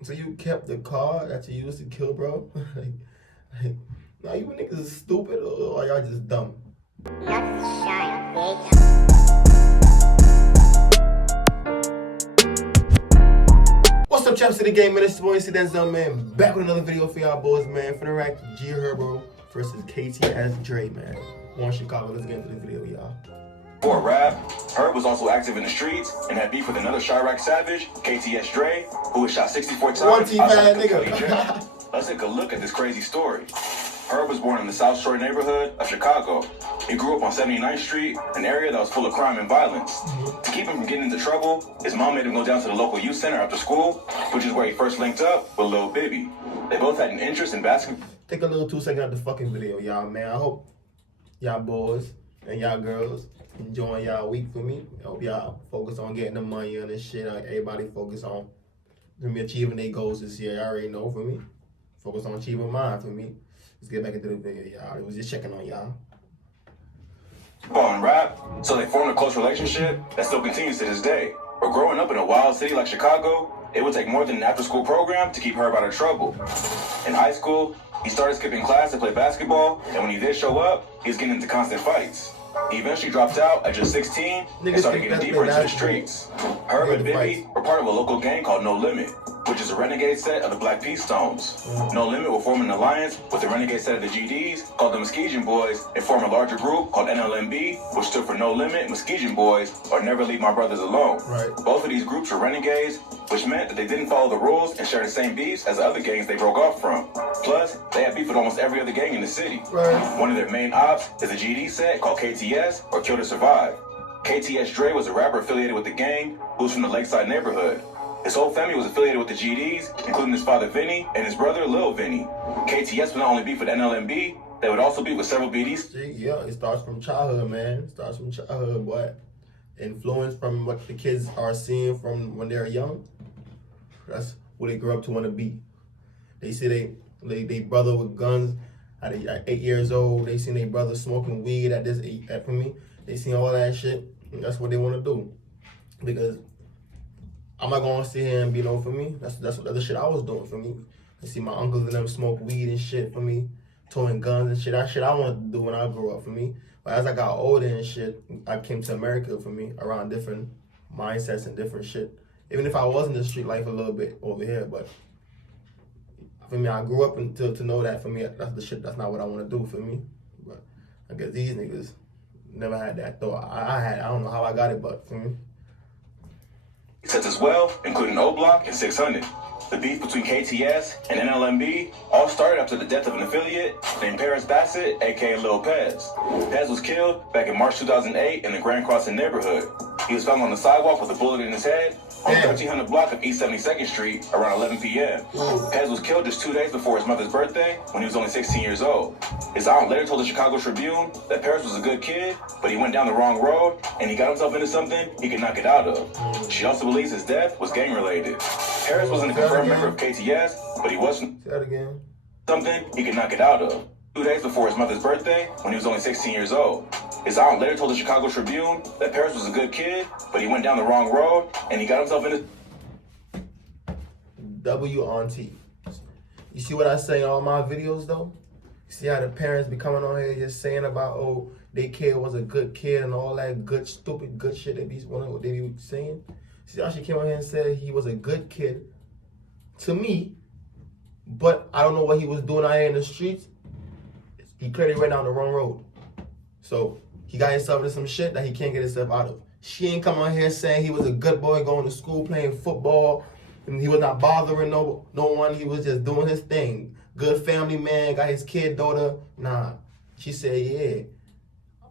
So you kept the car that you used to kill, bro? Nah, you niggas is stupid or y'all just dumb? What's up, champs of the game, man? It's your boy, Danzel, man. Back with another video for y'all boys, man. For the rack, HERBO versus KTS Dre, man. One Chicago. Let's get into the video, y'all. For a rap, Herb was also active in the streets and had beef with another Chirac savage, KTS Dre, who was shot 64 times. One T-bad nigga. Let's take a look at this crazy story. Herb was born in the South Shore neighborhood of Chicago. He grew up on 79th Street, an area that was full of crime and violence. To keep him from getting into trouble, his mom made him go down to the local youth center after school, which is where he first linked up with Lil Bibby. They both had an interest in basketball. Take a little 2 second out the fucking video, y'all, man. I hope y'all boys and y'all girls enjoying y'all week for me. I hope y'all focus on getting the money on this shit. Like everybody focus on me achieving their goals this year. Y'all already know for me. Focus on achieving mine for me. Let's get back into the video, y'all. It was just checking on y'all. And rap, so they formed a close relationship that still continues to this day. But growing up in a wild city like Chicago, it would take more than an after-school program to keep Herb out of trouble. In high school, he started skipping class to play basketball, and when he did show up, he was getting into constant fights. He eventually dropped out at just 16 and started getting deeper into the streets. Herb and Bibby were part of a local gang called No Limit, which is a renegade set of the Black Peace Stones. No Limit will form an alliance with the renegade set of the GDs called the Muskegon Boys and form a larger group called NLMB, which stood for No Limit, Muskegon Boys, or Never Leave My Brothers Alone. Right. Both of these groups were renegades, which meant that they didn't follow the rules and share the same beefs as the other gangs they broke off from. Plus, they had beef with almost every other gang in the city. Right. One of their main ops is a GD set called KTS, or Kill to Survive. KTS Dre was a rapper affiliated with the gang who's from the Lakeside neighborhood. His whole family was affiliated with the GDs, including his father Vinny and his brother Lil Vinny. KTS would not only beef with NLMB, they would also beef with several BDs. Yeah, it starts from childhood, man. It starts from childhood, boy. Influence from what the kids are seeing from when they're young. That's what they grow up to want to be. They see they brother with guns at 8 years old. They seen their brother smoking weed at this age. For me, they seen all that shit. And that's what they want to do. Because I'm not gonna sit here and be for me. That's the shit I was doing for me. I see my uncles and them smoke weed and shit for me, towing guns and shit. That shit I wanted to do when I grew up for me. But as I got older and shit, I came to America for me around different mindsets and different shit. Even if I was in the street life a little bit over here, but for me, I grew up to know that for me, that's the shit. That's not what I want to do for me. But I guess these niggas never had that thought. I don't know how I got it, but for me. Sets as well, including O Block and 600. The beef between KTS and NLMB all started after the death of an affiliate named Paris Bassett, aka Lil Pez. Pez was killed back in March 2008 in the Grand Crossing neighborhood. He was found on the sidewalk with a bullet in his head on the 1300 block of East 72nd Street around 11 p.m. Pez was killed just 2 days before his mother's birthday when he was only 16 years old. His aunt later told the Chicago Tribune that Paris was a good kid, but he went down the wrong road and he got himself into something he could not get out of. She also believes his death was gang-related. Paris wasn't a confirmed member of KTS, but he wasn't something he could not get out of. 2 days before his mother's birthday, when he was only 16 years old. His aunt later told the Chicago Tribune that Paris was a good kid, but he went down the wrong road and he got himself into W-on-T. You see what I say in all my videos though? You see how the parents be coming on here just saying about, oh, their kid was a good kid and all that good, stupid, good shit they be saying? See how she came on here and said he was a good kid to me, but I don't know what he was doing out here in the streets. He clearly went down the wrong road. So he got himself into some shit that he can't get himself out of. She ain't come on here saying he was a good boy going to school, playing football, and he was not bothering no one. He was just doing his thing. Good family man, got his kid, daughter. Nah. She said, yeah.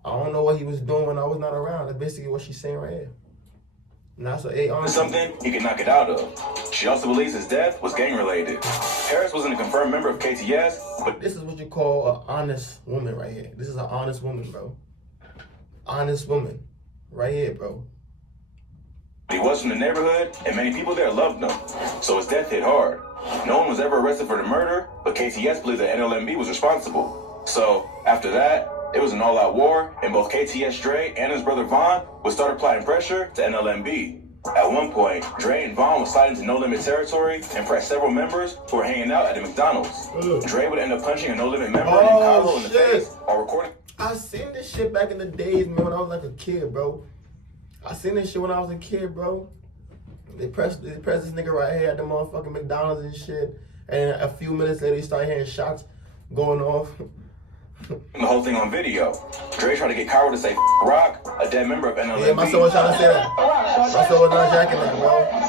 I don't know what he was doing when I was not around. That's basically what she's saying right here. Not so something he could not get out of. She also believes his death was gang-related. Paris wasn't a confirmed member of KTS, but this is what you call an honest woman right here. This is an honest woman, bro. Honest woman. Right here, bro. He was from the neighborhood, and many people there loved him. So his death hit hard. No one was ever arrested for the murder, but KTS believes that NLMB was responsible. So, after that, it was an all-out war, and both KTS Dre and his brother Vaughn would start applying pressure to NLMB. At one point, Dre and Von would slide into No Limit territory and press several members who were hanging out at the McDonald's. Dre would end up punching a No Limit member named Cairo in the face while recording. I seen this shit back in the days, man, when I was like a kid, bro. I seen this shit when I was a kid, bro. They pressed this nigga right here at the motherfucking McDonald's and shit. And a few minutes later, you start hearing shots going off. The whole thing on video. Dre tried to get Cairo to say Rock, a dead member of NLMB. Yeah, my son was trying to say that. My son was not jacking that, bro. My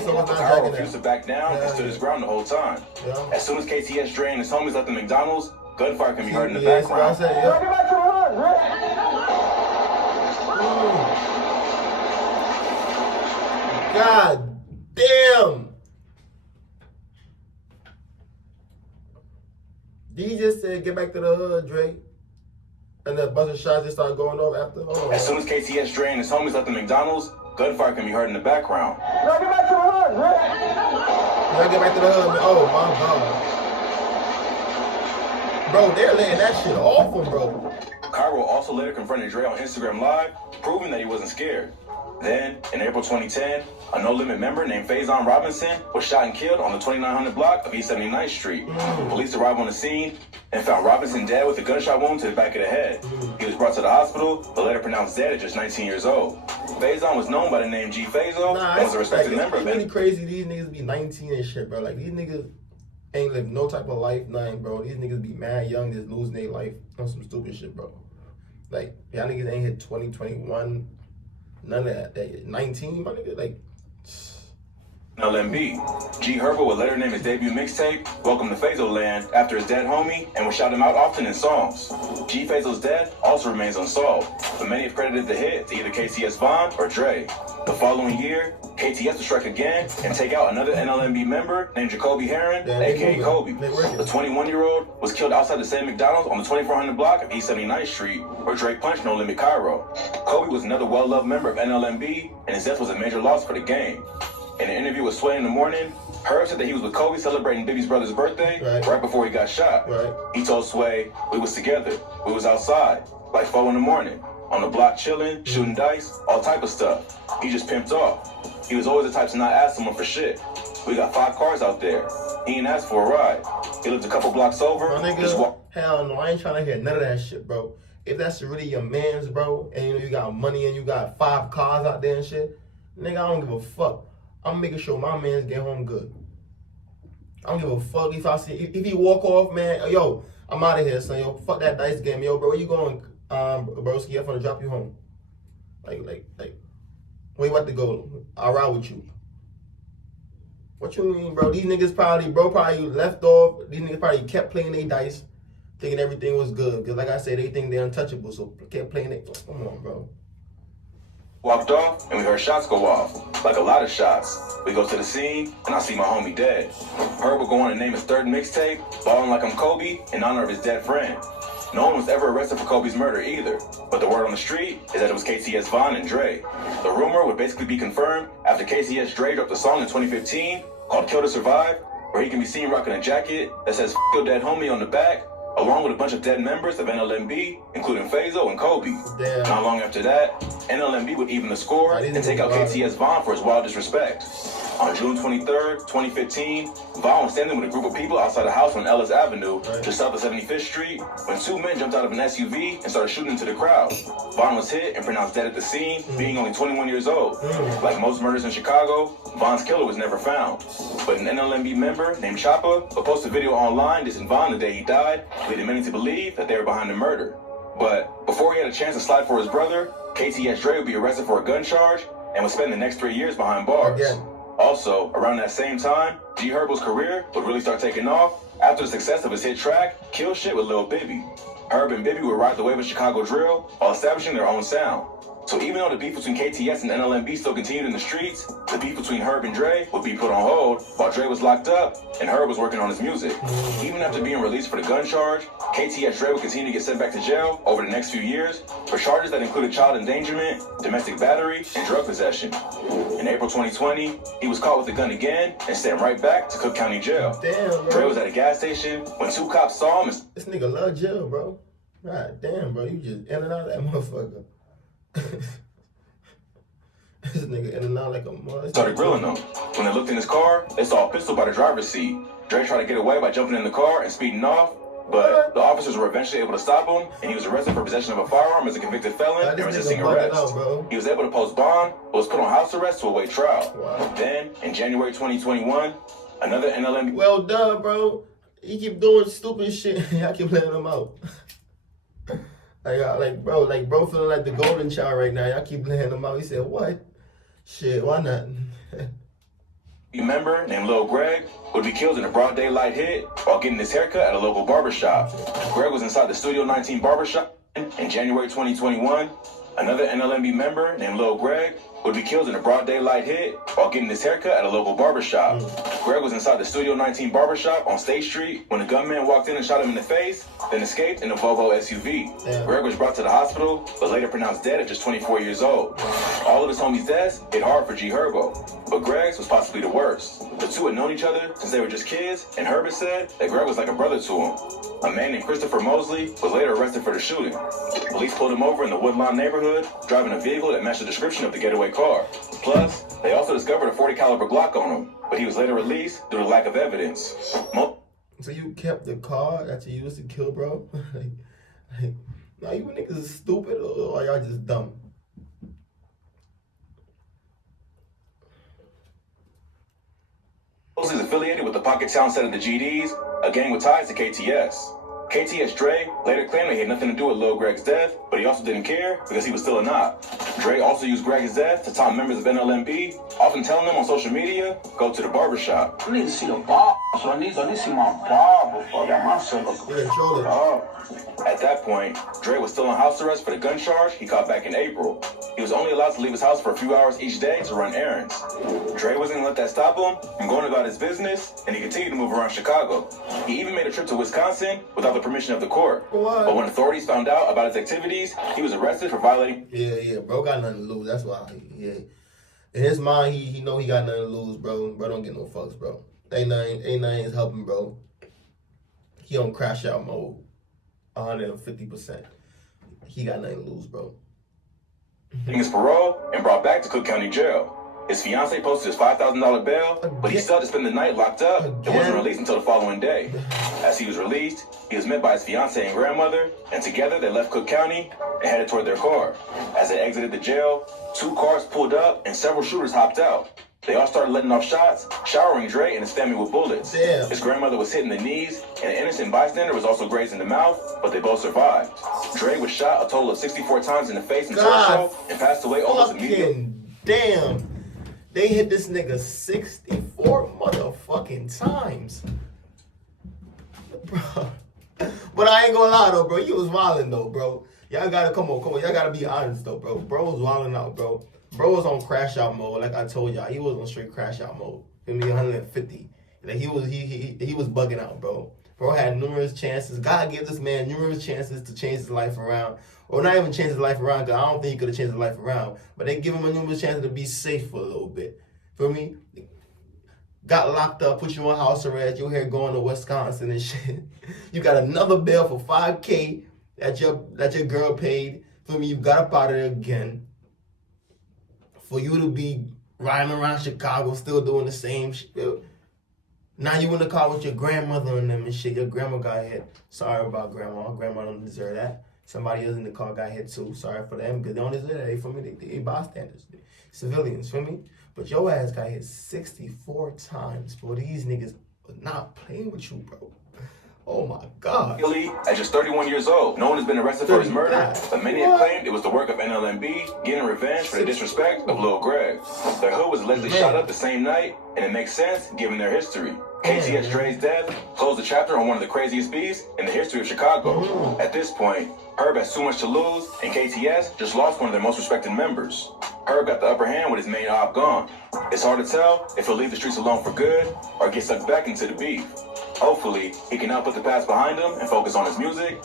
son was not Cairo jacking refused to that. back down and stood his ground the whole time. Yeah. As soon as KTS Dre and his homies left the McDonald's, gunfire can be heard in the Yeah, background. that's what I said, yeah. God damn. D just said, get back to the hood, Drake. And a bunch of shots just started going off after. Oh. As soon as KTS Dre and his homies left the McDonald's, gunfire can be heard in the background. Y'all get back to the hood, Drake. Y'all get back to the hood, man. Oh, my God. Bro, they're letting that shit off him, bro. Cairo also later confronted Dre on Instagram Live, proving that he wasn't scared. Then, in April 2010, a No Limit member named Faison Robinson was shot and killed on the 2900 block of East 79th Street. Police arrived on the scene and found Robinson dead with a gunshot wound to the back of the head. He was brought to the hospital, but later pronounced dead at just 19 years old. Faison was known by the name G Fazo and was a respected member of it. It's really crazy these niggas be 19 and shit, bro. Like, these niggas ain't lived no type of life, nothing, bro. These niggas be mad young, just losing their life on some stupid shit, bro. Like, y'all niggas ain't hit 20, 21, none of that. 19, my nigga, like... NLMB. G HERBO would later name his debut mixtape, Welcome to Fazo Land, after his dead homie, and would shout him out often in songs. G Fazo's death also remains unsolved, but many have credited the hit to either KTS Von or Dre. The following year, KTS would strike again and take out another NLMB member named Jacoby Heron, aka Kobe. The 21-year-old was killed outside the same McDonald's on the 2400 block of East 79th Street, where Drake punched No Limit Cairo. Kobe was another well-loved member of NLMB, and his death was a major loss for the game. In an interview with Sway in the Morning, Herb said that he was with Kobe celebrating Bibby's brother's birthday right before he got shot. He told Sway, we was together, we was outside, like 4 in the morning, on the block chilling, shooting dice, all type of stuff. He just pimped off. He was always the type to not ask someone for shit. We got 5 cars out there. He ain't asked for a ride. He lived a couple blocks over. My nigga, hell no, I ain't trying to hear none of that shit, bro. If that's really your mans, bro, and you know you got money and you got 5 cars out there and shit, nigga, I don't give a fuck. I'm making sure my mans get home good. I don't give a fuck if I see if he walk off, man. Yo, I'm out of here, son. Yo, fuck that dice game, yo, bro. Where you going, broski? I'm gonna drop you home. Like, where you about to go? I'll ride with you. What you mean, bro? These niggas probably left off. These niggas probably kept playing their dice, thinking everything was good. Cause like I said, they think they're untouchable, so kept playing it. Come on, bro. Walked off, and we heard shots go off. Like a lot of shots. We go to the scene, and I see my homie dead. Herb will go on and name his 3rd mixtape, Ballin' Like I'm Kobe, in honor of his dead friend. No one was ever arrested for Kobe's murder either, but the word on the street is that it was KTS Von and Dre. The rumor would basically be confirmed after KTS Dre dropped a song in 2015 called Kill to Survive, where he can be seen rocking a jacket that says F your dead homie on the back, along with a bunch of dead members of NLMB, including Fazo and Kobe. Damn. Not long after that, NLMB would even the score and take out KTS Von for his wild disrespect. On June 23rd, 2015, Von was standing with a group of people outside a house on Ellis Avenue, just south of 75th Street, when 2 men jumped out of an SUV and started shooting into the crowd. Von was hit and pronounced dead at the scene, being only 21 years old. Like most murders in Chicago, Von's killer was never found. But an NLMB member named Choppa would post a video online dissing Von the day he died, leading many to believe that they were behind the murder. But before he had a chance to slide for his brother, KTS Dre would be arrested for a gun charge and would spend the next 3 years behind bars. Also, around that same time, G HERBO's career would really start taking off after the success of his hit track, Kill Shit with Lil Bibby. Herb and Bibby would ride the wave of Chicago drill while establishing their own sound. So even though the beef between KTS and NLMB still continued in the streets, the beef between Herb and Dre would be put on hold while Dre was locked up and Herb was working on his music. Even after being released for the gun charge, KTS Dre would continue to get sent back to jail over the next few years for charges that included child endangerment, domestic battery, and drug possession. In April 2020, he was caught with the gun again and sent right back to Cook County Jail. Damn, bro. Dre was at a gas station when 2 cops saw him. This nigga love jail, bro. God damn, bro. You just in and out of that motherfucker. This nigga in and out like a mother. Started grilling him. When they looked in his car, they saw a pistol by the driver's seat. Dre tried to get away by jumping in the car and speeding off, but the officers were eventually able to stop him, and he was arrested for possession of a firearm as a convicted felon and resisting arrest. He was able to post bond, but was put on house arrest to await trial. Wow. Then, in January 2021, another NLM... Well done, bro. You keep doing stupid shit. I keep letting him out. Bro feeling like the golden child right now. Y'all keep letting him out. He said, what? Shit, why not? member named Lil Greg would be killed in a broad daylight hit while getting his haircut at a local barbershop. Greg was inside the Studio 19 barbershop in January 2021. Another NLMB member named Lil Greg would be killed in a broad daylight hit while getting his haircut at a local barbershop. Greg was inside the Studio 19 barbershop on State Street when a gunman walked in and shot him in the face, then escaped in a Volvo SUV. Damn. Greg was brought to the hospital, but later pronounced dead at just 24 years old. All of his homies' deaths hit hard for HERBO, but Greg's was possibly the worst. The two had known each other since they were just kids, and HERBO said that Greg was like a brother to him. A man named Christopher Mosley was later arrested for the shooting. Police pulled him over in the Woodlawn neighborhood, driving a vehicle that matched the description of the getaway car. Plus, they also discovered a .40 caliber Glock on him, but he was later released due to lack of evidence. So you kept the car that you used to kill, bro? Now you niggas is stupid or y'all just dumb? Mosley is affiliated with the Pocket Town set of the GDs, a gang with ties to KTS. KTS Dre later claimed that he had nothing to do with Lil Greg's death, but he also didn't care because he was still a knot. Dre also used Greg's death to taunt members of NLMB, often telling them on social media, go to the barbershop. I need to see the barber, so I need to see my barber before I got myself Yeah, control it. At that point, Dre was still on house arrest for the gun charge he caught back in April. He was only allowed to leave his house for a few hours each day to run errands. Dre wasn't gonna let that stop him from going about his business, and he continued to move around Chicago. He even made a trip to Wisconsin without the permission of the court. What? But when authorities found out about his activities, he was arrested for violating... Yeah, bro got nothing to lose. That's why, yeah. In his mind, he know he got nothing to lose, bro. Bro don't get no fucks, bro. Ain't nothing is helping, bro. He on crash out mode. 150%. He got nothing to lose, bro. his parole and brought back to Cook County Jail. His fiance posted his $5,000 bail, but he still had to spend the night locked up and wasn't released until the following day. As he was released, he was met by his fiance and grandmother, and together they left Cook County and headed toward their car. As they exited the jail, 2 cars pulled up and several shooters hopped out. They all started letting off shots, showering Dre and his family with bullets. Damn. His grandmother was hit in the knees, and an innocent bystander was also grazed in the mouth, but they both survived. Dre was shot a total of 64 times in the face and torso and passed away almost immediately. Damn. They hit this nigga 64 motherfucking times. Bro. But I ain't gonna lie though, bro. You was wildin' though, bro. Y'all gotta come on. Y'all gotta be honest though, bro. Bro was wildin' out, bro. Bro was on crash out mode, like I told y'all. He was on straight crash out mode. Give me 150. Like he was bugging out, bro. Bro had numerous chances. God gave this man numerous chances to change his life around. Or not even change his life around, because I don't think he could have changed his life around. But they give him a numerous chance to be safe for a little bit. Feel me? Got locked up, put you on house arrest, you're here going to Wisconsin and shit. You got another bill for $5K that your girl paid. Feel me? You got up out of there again. For you to be riding around Chicago, still doing the same shit. Now you in the car with your grandmother and them and shit. Your grandma got hit. Sorry about grandma. Grandma don't deserve that. Somebody else in the car got hit too. Sorry for them, because they don't deserve that. They, for me, they bystanders. They civilians, feel me? But your ass got hit 64 times, bro. These niggas are not playing with you, bro. Oh my God. At just 31 years old, no one has been arrested for his murder, but many have claimed it was the work of NLMB getting revenge for the disrespect of Lil Greg. Their hood was allegedly shot up the same night, and it makes sense given their history. KTS Dre's death closed a chapter on one of the craziest beefs in the history of Chicago. At this point, Herb has too much to lose, and KTS just lost one of their most respected members. Herb got the upper hand with his main op gone. It's hard to tell if he'll leave the streets alone for good or get sucked back into the beef. Hopefully, he can now put the past behind him and focus on his music.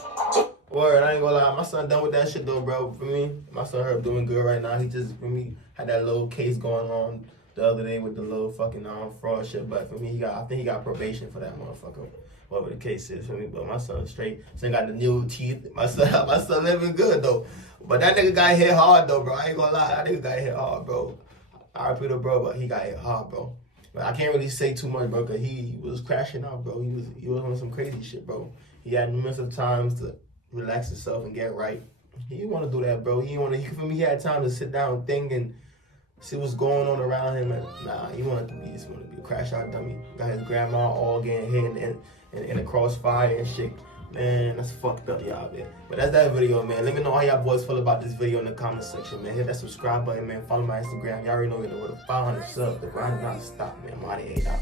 Word, I ain't gonna lie. My son done with that shit though, bro. For me, my son Herb doing good right now. He just, for me, had that little case going on the other day with the little fucking fraud shit. But for me, I think he got probation for that motherfucker. Whatever the case is for me. But my son's straight. Son got the new teeth. My son living good though. But that nigga got hit hard though, bro. I ain't gonna lie. That nigga got hit hard, bro. I repeat it, bro, but he got hit hard, bro. But I can't really say too much, bro, because he was crashing out, bro. He was on some crazy shit, bro. He had numerous of times to relax himself and get right. He didn't want to do that, bro. For me, he had time to sit down and think and see what's going on around him. And nah, he wanted to be a crash out dummy. Got his grandma all getting hit in a crossfire and shit. Man, that's fucked up, y'all, man. But that's that video, man. Let me know how y'all boys feel about this video in the comment section, man. Hit that subscribe button, man. Follow my Instagram. Y'all already know you're the 500 subs. The grind is not stop, man. I'm out of here, y'all.